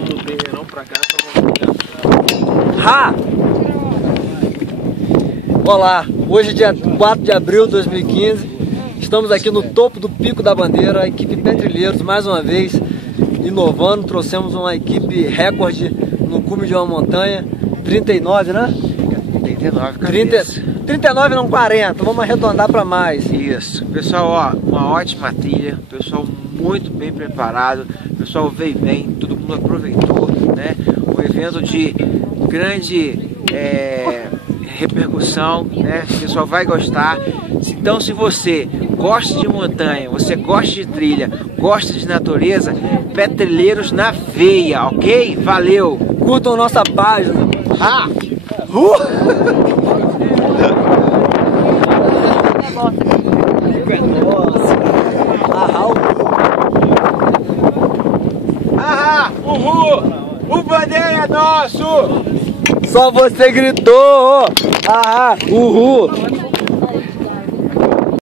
não tem não pra cá, Ha! Olá, hoje é dia 4 de abril de 2015, estamos aqui no topo do Pico da Bandeira, a equipe Pé Trilheiros, mais uma vez, inovando, trouxemos uma equipe recorde no cume de uma montanha, 39, né? 39 cabeças. 39 não, 40, vamos arredondar para mais. Isso, pessoal, ó, uma ótima trilha, pessoal muito bem preparado, pessoal veio bem, todo mundo aproveitou, né? Um evento de grande repercussão, né? O pessoal vai gostar. Então, se você gosta de montanha, você gosta de trilha, gosta de natureza, Pé Trilheiros na veia, ok? Valeu! Curtam nossa página. Ah! Ah, uhul! O bandeira é nosso! Só você gritou! Ah, uhul!